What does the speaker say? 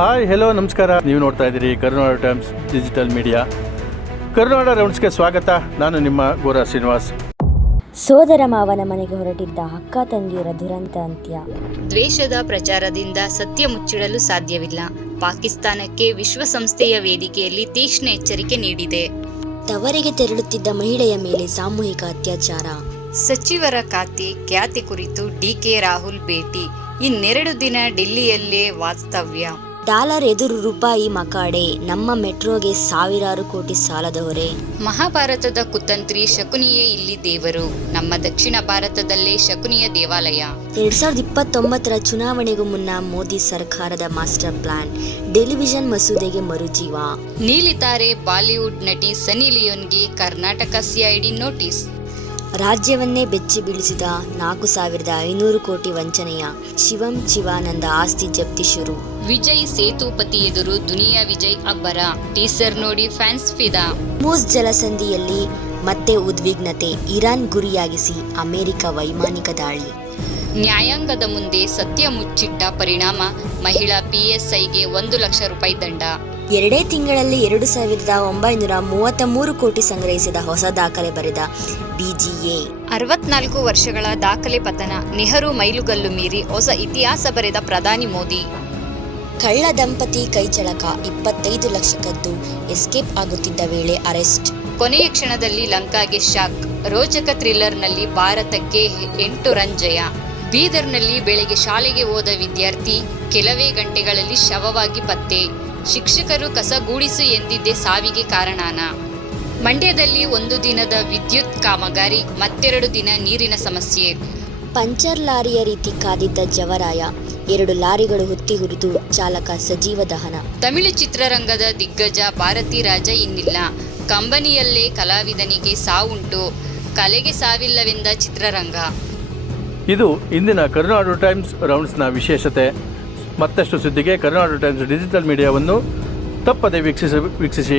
Hi hello ನಮಸ್ಕಾರ. ನೀವು ನೋಡ್ತಾ ಇದ್ದೀರಿ ಕರುನಾಡ ಟೈಮ್ಸ್ ಡಿಜಿಟಲ್ ಮೀಡಿಯಾ. ಕರುನಾಡ ರೌಂಡ್ಸ್ಗೆ ಸ್ವಾಗತ. ನಾನು ನಿಮ್ಮ ಗೋರಾ ಶ್ರೀನಿವಾಸ್. ಸೋದರ ಮಾವನ ಮನೆಗೆ ಹೊರಟಿದ್ದ ಅಕ್ಕ ತಂಗಿಯರ ದುರಂತ ಅಂತ್ಯ. ದ್ವೇಷದ ಪ್ರಚಾರದಿಂದ ಸತ್ಯ ಮುಚ್ಚಿಡಲು ಸಾಧ್ಯವಿಲ್ಲ. ಪಾಕಿಸ್ತಾನಕ್ಕೆ ವಿಶ್ವಸಂಸ್ಥೆಯ ವೇದಿಕೆಯಲ್ಲಿ ತೀಕ್ಷ್ಣ ಎಚ್ಚರಿಕೆ ನೀಡಿದೆ. ತವರಿಗೆ ತೆರಳುತ್ತಿದ್ದ ಮಹಿಳೆಯ ಮೇಲೆ ಸಾಮೂಹಿಕ ಅತ್ಯಾಚಾರ. ಸಚಿವರ ಖ್ಯಾತಿ ಕುರಿತು ಡಿಕೆ ರಾಹುಲ್ ಭೇಟಿ. ಇನ್ನೆರಡು ದಿನ ಡೆಲ್ಲಿಯಲ್ಲೇ ವಾಸ್ತವ್ಯ. ಡಾಲರ್ ಎದುರು ರೂಪಾಯಿ ಮಕಾಡೆ. ನಮ್ಮ ಮೆಟ್ರೋಗೆ ಸಾವಿರಾರು ಕೋಟಿ ಸಾಲದ ಹೊರೆ. ಮಹಾಭಾರತದ ಕುತಂತ್ರಿ ಶಕುನಿಯೇ ಇಲ್ಲಿ ದೇವರು. ನಮ್ಮ ದಕ್ಷಿಣ ಭಾರತದಲ್ಲೇ ಶಕುನಿಯ ದೇವಾಲಯ. 2029ರ ಚುನಾವಣೆಗೂ ಮುನ್ನ ಮೋದಿ ಸರ್ಕಾರದ ಮಾಸ್ಟರ್ ಪ್ಲಾನ್. ಟೆಲಿವಿಷನ್ ಮಸೂದೆಗೆ ಮರುಜೀವ. ನೀಲಿತಾರೆ ಬಾಲಿವುಡ್ ನಟಿ ಸನ್ನಿ ಲಿಯೋನ್ಗೆ ಕರ್ನಾಟಕ ಸಿಐಡಿ ನೋಟಿಸ್. ರಾಜ್ಯವನ್ನೇ ಬೆಚ್ಚಿ ಬೀಳಿಸಿದ 4,500 ಕೋಟಿ ವಂಚನೆಯ ಶಿವಂ ಶಿವಾನಂದ ಆಸ್ತಿ ಜಪ್ತಿ ಶುರು. ವಿಜಯ್ ಸೇತುಪತಿ ಎದುರು ದುನಿಯಾ ವಿಜಯ್ ಅಬ್ಬರ. ಟೀಸರ್ ನೋಡಿ ಫ್ಯಾನ್ಸ್ ಫಿದಾ. ಮೂಸ್ ಜಲಸಂಧಿಯಲ್ಲಿ ಮತ್ತೆ ಉದ್ವಿಗ್ನತೆ. ಇರಾನ್ ಗುರಿಯಾಗಿಸಿ ಅಮೆರಿಕ ವೈಮಾನಿಕ ದಾಳಿ. ನ್ಯಾಯಾಂಗದ ಮುಂದೆ ಸತ್ಯ ಮುಚ್ಚಿಟ್ಟ ಪರಿಣಾಮ ಮಹಿಳಾ PSIಗೆ 1 ಲಕ್ಷ ರೂಪಾಯಿ ದಂಡ. 2 ತಿಂಗಳಲ್ಲಿ 2,933 ಕೋಟಿ ಸಂಗ್ರಹಿಸಿದ ಹೊಸ ದಾಖಲೆ ಬರೆದ BGA. 64 ವರ್ಷಗಳ ದಾಖಲೆ ಪತನ. ನೆಹರು ಮೈಲುಗಲ್ಲು ಮೀರಿ ಹೊಸ ಇತಿಹಾಸ ಬರೆದ ಪ್ರಧಾನಿ ಮೋದಿ. ಕಳ್ಳ ದಂಪತಿ ಕೈಚಳಕ. 25 ಲಕ್ಷ ಕದ್ದು ಎಸ್ಕೇಪ್ ಆಗುತ್ತಿದ್ದ ವೇಳೆ ಅರೆಸ್ಟ್. ಕೊನೆಯ ಕ್ಷಣದಲ್ಲಿ ಲಂಕಾಗೆ ಶಾಕ್. ರೋಚಕ ಥ್ರಿಲ್ಲರ್ನಲ್ಲಿ ಭಾರತಕ್ಕೆ 8 ರನ್ ಜಯ. ಬೀದರ್ನಲ್ಲಿ ಬೆಳಗ್ಗೆ ಶಾಲೆಗೆ ಹೋದ ವಿದ್ಯಾರ್ಥಿ ಕೆಲವೇ ಗಂಟೆಗಳಲ್ಲಿ ಶವವಾಗಿ ಪತ್ತೆ. ಶಿಕ್ಷಕರು ಕಸಗೂಡಿಸು ಎಂದಿದ್ದೇ ಸಾವಿಗೆ ಕಾರಣಾನ. ಮಂಡ್ಯದಲ್ಲಿ 1 ದಿನದ ವಿದ್ಯುತ್ ಕಾಮಗಾರಿ, ಮತ್ತೆರಡು ದಿನ ನೀರಿನ ಸಮಸ್ಯೆ. ಪಂಚರ್ ಲಾರಿಯ ರೀತಿ ಕಾದಿದ್ದ ಜವರಾಯ. 2 ಲಾರಿಗಳು ಹೊತ್ತಿ ಹುರಿದು ಚಾಲಕ ಸಜೀವ ದಹನ. ತಮಿಳು ಚಿತ್ರರಂಗದ ದಿಗ್ಗಜ ಭಾರತಿ ರಾಜ ಇನ್ನಿಲ್ಲ. ಕಂಬನಿಯಲ್ಲೇ ಕಲಾವಿದನಿಗೆ ಸಾವುಂಟು. ಕಲೆಗೆ ಸಾವಿಲ್ಲವೆಂದ ಚಿತ್ರರಂಗ. ಇದು ಇಂದಿನ ಕರುನಾಡು ಟೈಮ್ಸ್ ರೌಂಡ್ಸ್ನ ವಿಶೇಷತೆ. ಮತ್ತಷ್ಟು ಸುದ್ದಿಗೆ ಕರುನಾಡು ಟೈಮ್ಸ್ ಡಿಜಿಟಲ್ ಮೀಡಿಯಾವನ್ನು ತಪ್ಪದೆ ವೀಕ್ಷಿಸಿ.